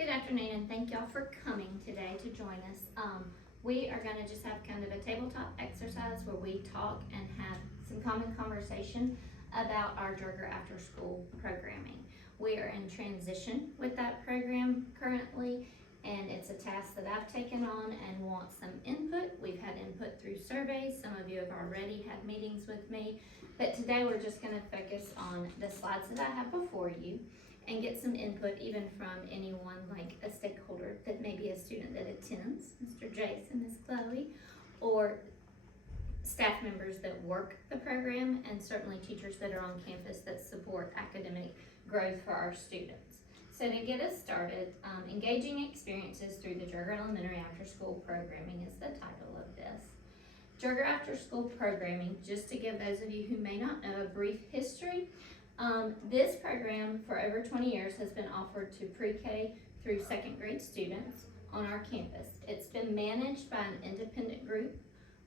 Good afternoon, and thank y'all for coming today to join us. We are gonna just have kind of a tabletop exercise where we talk and have some common conversation about our Jerger After School programming. We are in transition with that program currently, and it's a task that I've taken on and want some input. We've had input through surveys. Some of you have already had meetings with me, but today we're just gonna focus on the slides that I have before you and get some input even from anyone like a stakeholder that may be a student that attends, Mr. Jason, Ms. Chloe, or staff members that work the program, and certainly teachers that are on campus that support academic growth for our students. So to get us started, engaging experiences through the Jerger Elementary After School Programming is the title of this. Jerger After School Programming, just to give those of you who may not know a brief history, this program for over 20 years has been offered to pre-K through second grade students on our campus. It's been managed by an independent group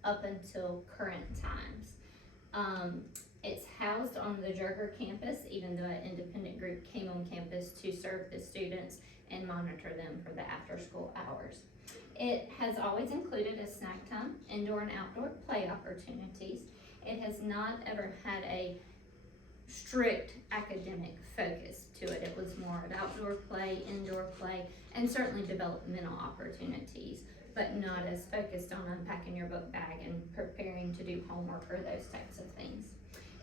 up until current times. It's housed on the Jerger campus, even though an independent group came on campus to serve the students and monitor them for the after school hours. It has always included a snack time, indoor and outdoor play opportunities. It has not ever had a strict academic focus to it. It was more of outdoor play, indoor play, and certainly developmental opportunities, but not as focused on unpacking your book bag and preparing to do homework or those types of things.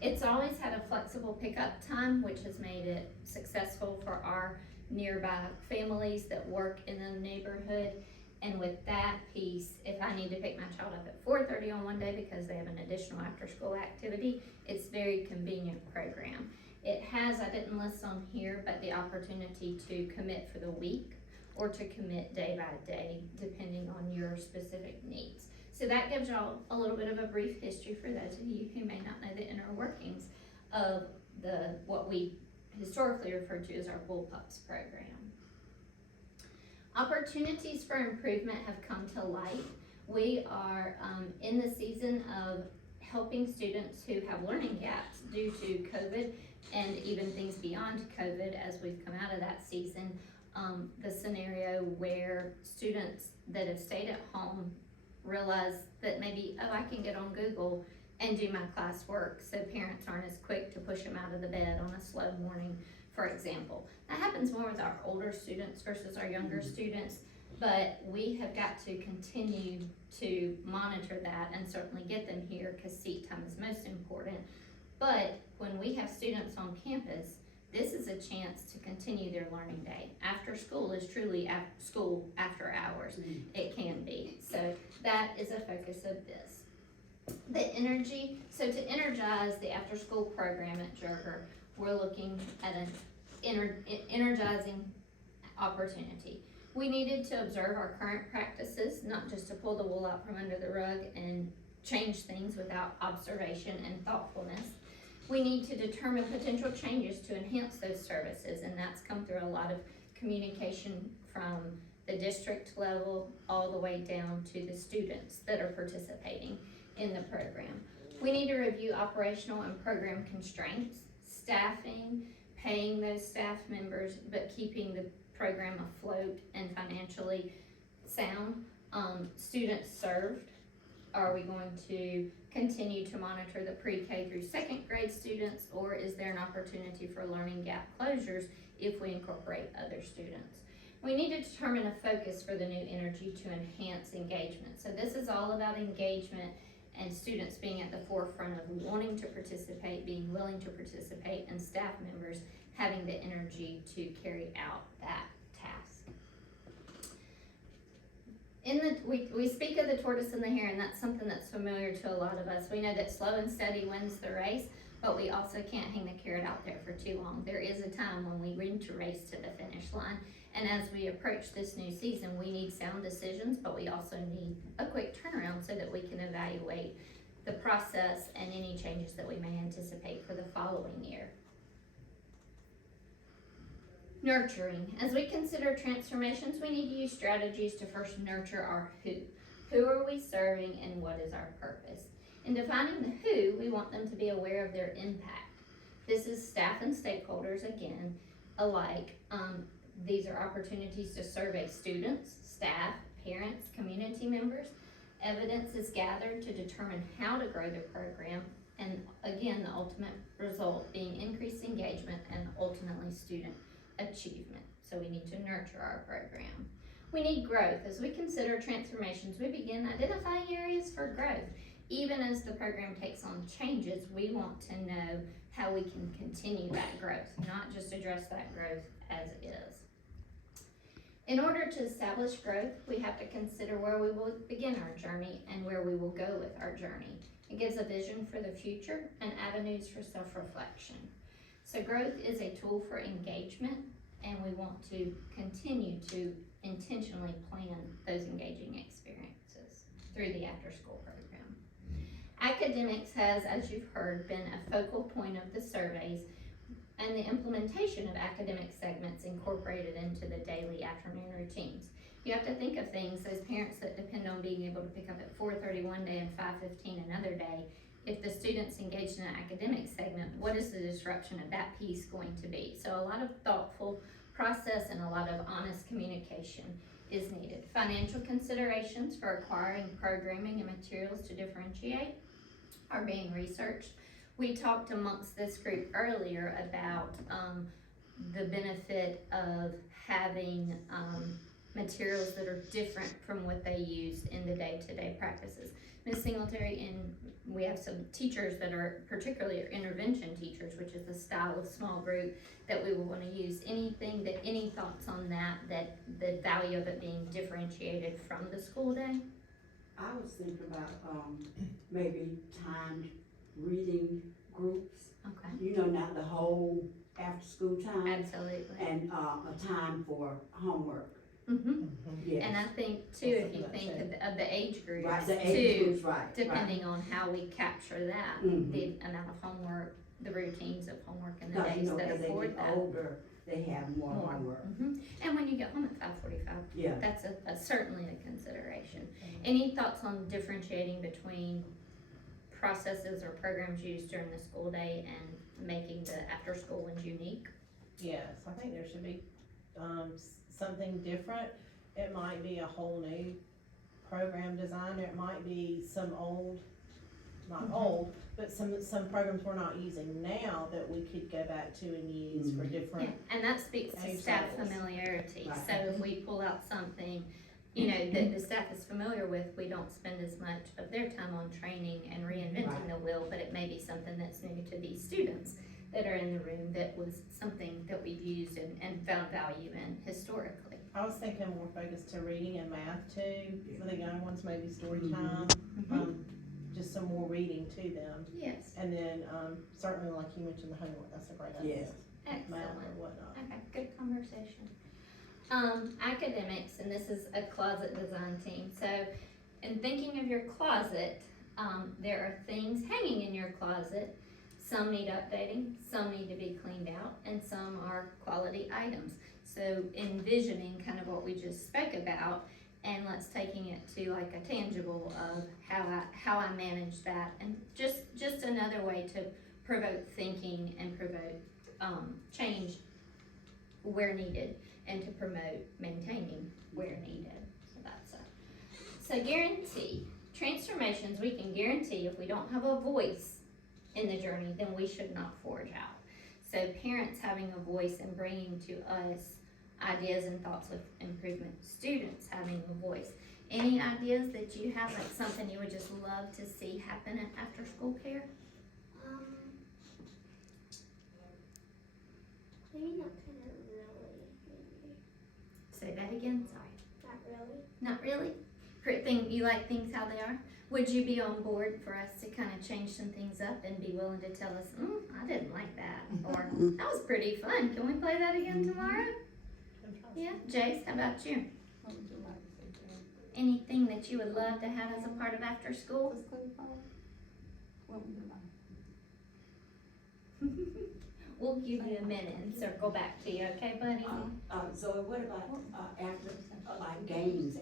It's always had a flexible pickup time, which has made it successful for our nearby families that work in the neighborhood. And with that piece, if I need to pick my child up at 4:30 on one day because they have an additional after school activity, it's a very convenient program. It has, I didn't list on here, but the opportunity to commit for the week or to commit day by day, depending on your specific needs. So that gives y'all a little bit of a brief history for those of you who may not know the inner workings of what we historically refer to as our Bullpups program. Opportunities for improvement have come to light. We are in the season of helping students who have learning gaps due to COVID and even things beyond COVID as we've come out of that season. The scenario where students that have stayed at home realize that maybe, oh, I can get on Google and do my classwork, so parents aren't as quick to push them out of the bed on a slow morning, for example. That happens more with our older students versus our younger students, but we have got to continue to monitor that and certainly get them here because seat time is most important. But when we have students on campus, this is a chance to continue their learning day. After school is truly school after hours. It can be. So that is a focus of this. The energy, so to energize the after school program at Jerger, we're looking at an energizing opportunity. We needed to observe our current practices, not just to pull the wool out from under the rug and change things without observation and thoughtfulness. We need to determine potential changes to enhance those services, and that's come through a lot of communication from the district level all the way down to the students that are participating in the program. We need to review operational and program constraints, staffing, paying those staff members, but keeping the program afloat and financially sound. Students served. Are we going to continue to monitor the pre-K through second grade students, or is there an opportunity for learning gap closures if we incorporate other students? We need to determine a focus for the new energy to enhance engagement. So this is all about engagement and students being at the forefront of wanting to participate, being willing to participate, and staff members having the energy to carry out that task. We speak of the tortoise and the hare, and that's something that's familiar to a lot of us. We know that slow and steady wins the race, but we also can't hang the carrot out there for too long. There is a time when we need to race to the finish line, and as we approach this new season, we need sound decisions, but we also need a quick turnaround so that we can evaluate the process and any changes that we may anticipate for the following year. Nurturing. As we consider transformations, we need to use strategies to first nurture our who. Who are we serving and what is our purpose? In defining the who, we want them to be aware of their impact. This is staff and stakeholders, again, alike. These are opportunities to survey students, staff, parents, community members. Evidence is gathered to determine how to grow the program, and again, the ultimate result being increased engagement and ultimately student achievement. So we need to nurture our program. We need growth. As we consider transformations, we begin identifying areas for growth. Even as the program takes on changes, we want to know how we can continue that growth, not just address that growth as is. In order to establish growth, we have to consider where we will begin our journey and where we will go with our journey. It gives a vision for the future and avenues for self-reflection. So growth is a tool for engagement, and we want to continue to intentionally plan those engaging experiences through the after-school program. Academics has, as you've heard, been a focal point of the surveys and the implementation of academic segments incorporated into the daily afternoon routines. You have to think of things, those parents that depend on being able to pick up at 4:30 one day and 5:15 another day. If the student's engaged in an academic segment, what is the disruption of that piece going to be? So a lot of thoughtful process and a lot of honest communication is needed. Financial considerations for acquiring programming and materials to differentiate are being researched. We talked amongst this group earlier about the benefit of having materials that are different from what they use in the day-to-day practices. Ms. Singletary, and we have some teachers that are particularly intervention teachers, which is the style of small group that we will want to use. Any thoughts on that the value of it being differentiated from the school day? I was thinking about maybe timed reading groups, Okay, not the whole after school time, absolutely. and a time for homework. Mm-hmm. Yes. And I think too, if you think of the age groups Right, the age too, groups, right. depending on how we capture that, Mhm. the amount of homework, the routines of homework and the Because, days that as they afford get that. older, they have more homework. Mhm. And when you get home at 5:45, Yeah. that's certainly a consideration. Any thoughts on differentiating between processes or programs used during the school day and making the after school ones unique? Yes, I think there should be, something different. It might be a whole new program design, or it might be some old, not old, but some programs we're not using now that we could go back to and use for Yeah, different. and that speaks to age staff levels. familiarity. Right. So if we pull out something, that the staff is familiar with, we don't spend as much of their time on training and reinventing Right. the wheel, but it may be something that's new to these students that are in the room that was something that we've used and found value in historically. I was thinking more focused to reading and math too, for the young ones, maybe story time, Mhm. just some more reading to them. Yes, And then, certainly like you mentioned, the homework, that's a great idea. Yes. Math excellent. or whatnot. Okay, good conversation. Academics, and this is a closet design team, so in thinking of your closet, there are things hanging in your closet. Some need updating, some need to be cleaned out, and some are quality items. So envisioning kind of what we just spoke about, and let's taking it to like a tangible of how I manage that, and just another way to provoke thinking and provoke change where needed, and to promote maintaining where needed. So guarantee transformations we can guarantee. If we don't have a voice in the journey, then we should not forge out. So parents having a voice and bringing to us ideas and thoughts of improvement, students having a voice. Any ideas that you have, like something you would just love to see happen in after school care? Maybe not kind of really, maybe. Say that again, sorry. Not really. Not really? You like things how they are? Would you be on board for us to kind of change some things up and be willing to tell us, I didn't like that, or that was pretty fun, can we play that again tomorrow? Yeah, Jace, how about you? What would you like to say, Jan? Anything that you would love to have as a part of after school? Let's clarify. What would you like? We'll give you a minute and circle back to you, okay, buddy? So what about, after, like games,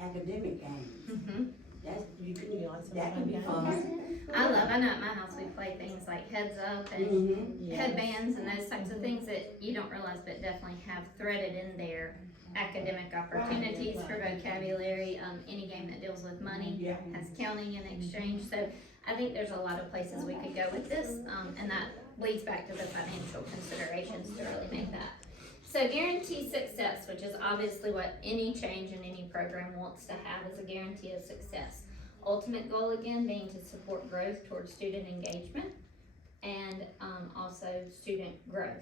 academic games? Mhm. That's, you You can, like some that can be fun fun. I know at my house we play things like heads up and Mm-hmm. headbands and those types of things that you don't realize but definitely have threaded in there academic opportunities for vocabulary, any game that deals with money Yeah. has counting and exchange, so I think there's a lot of places we could go with this, and that leads back to the financial considerations to really make that. So guarantee success, which is obviously what any change in any program wants to have, is a guarantee of success. Ultimate goal again being to support growth towards student engagement and also student growth.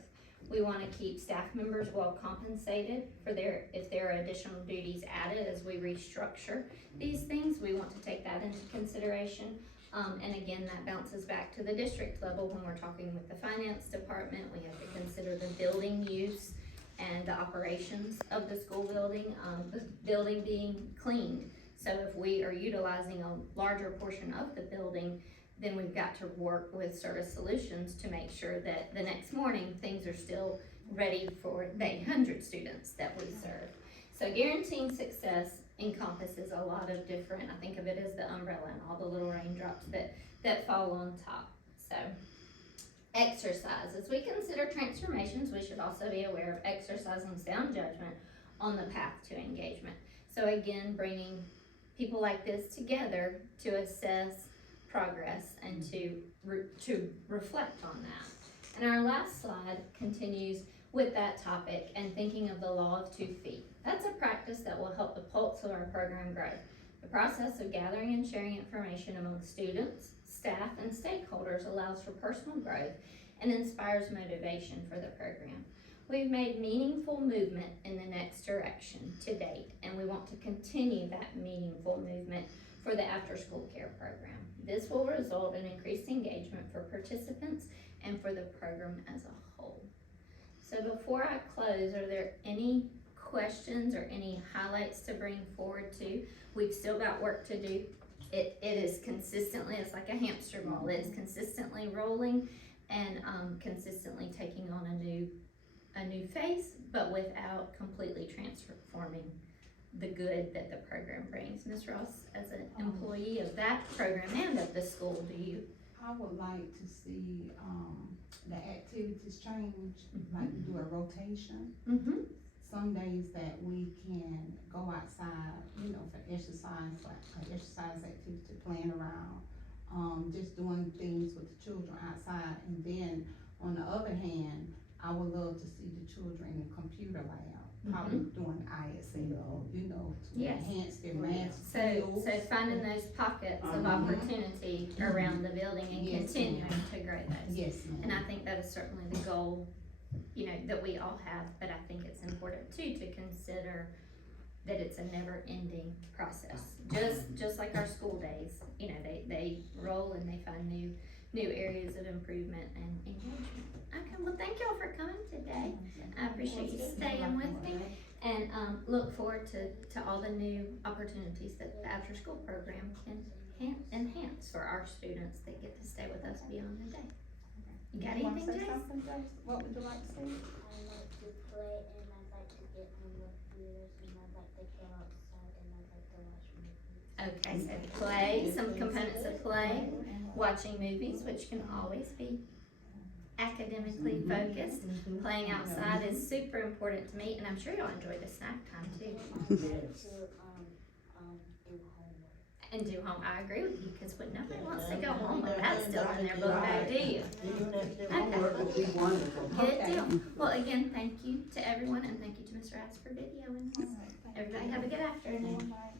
We wanna keep staff members well compensated for if there are additional duties added as we restructure these things, we want to take that into consideration. And again, that bounces back to the district level when we're talking with the finance department, we have to consider the building use and the operations of the school building, the building being cleaned. So if we are utilizing a larger portion of the building, then we've got to work with Service Solutions to make sure that the next morning, things are still ready for the 800 students that we serve. So guaranteeing success encompasses a lot of different, I think of it as the umbrella and all the little raindrops that fall on top. So exercise, as we consider transformations, we should also be aware of exercising sound judgment on the path to engagement. So again, bringing people like this together to assess progress and to reflect on that. And our last slide continues with that topic and thinking of the law of 2 feet. That's a practice that will help the pulse of our program grow. The process of gathering and sharing information among students, staff, and stakeholders allows for personal growth and inspires motivation for the program. We've made meaningful movement in the next direction to date, and we want to continue that meaningful movement for the after-school care program. This will result in increased engagement for participants and for the program as a whole. So before I close, are there any questions or any highlights to bring forward to? We've still got work to do. It is consistently, it's like a hamster ball, it is consistently rolling and consistently taking on a new face, but without completely transforming the good that the program brings. Ms. Ross, as an employee of that program and of the school, do you? I would like to see, the activities change, like do a rotation. Mm-hmm. Some days that we can go outside, you know, for exercise, like an exercise activity, playing around, just doing things with the children outside. And then, on the other hand, I would love to see the children in the computer lab, probably doing ISL, you know, to Yes. enhance their math So skills. finding those pockets of opportunity around the building and Yes, continuing ma'am. to grow those. Yes, And ma'am. I think that is certainly the goal, you know, that we all have, but I think it's important too to consider that it's a never-ending process. Just like our school days, you know, they roll and they find new areas of improvement and engagement. Okay, well, thank y'all for coming today. I appreciate you staying with me and look forward to all the new opportunities that the after-school program can enhance for our students that get to stay with us beyond the day. You got You wanna anything, say Jace? something, Jace? What would you like to say? I like to play and I like to get on the computers and I like to go outside and I like to watch movies. Okay, so play, some components of play, watching movies, which can always be academically focused. Playing outside is super important to me, and I'm sure y'all enjoy the snack time too. I like to do homework. And do home, I agree with you, because when nobody wants to go home with that still in their book bag, do you? Homework would be wonderful. Good deal. Well, again, thank you to everyone, and thank you to Mr. Ross for videoing. Everybody have a good afternoon. Alright.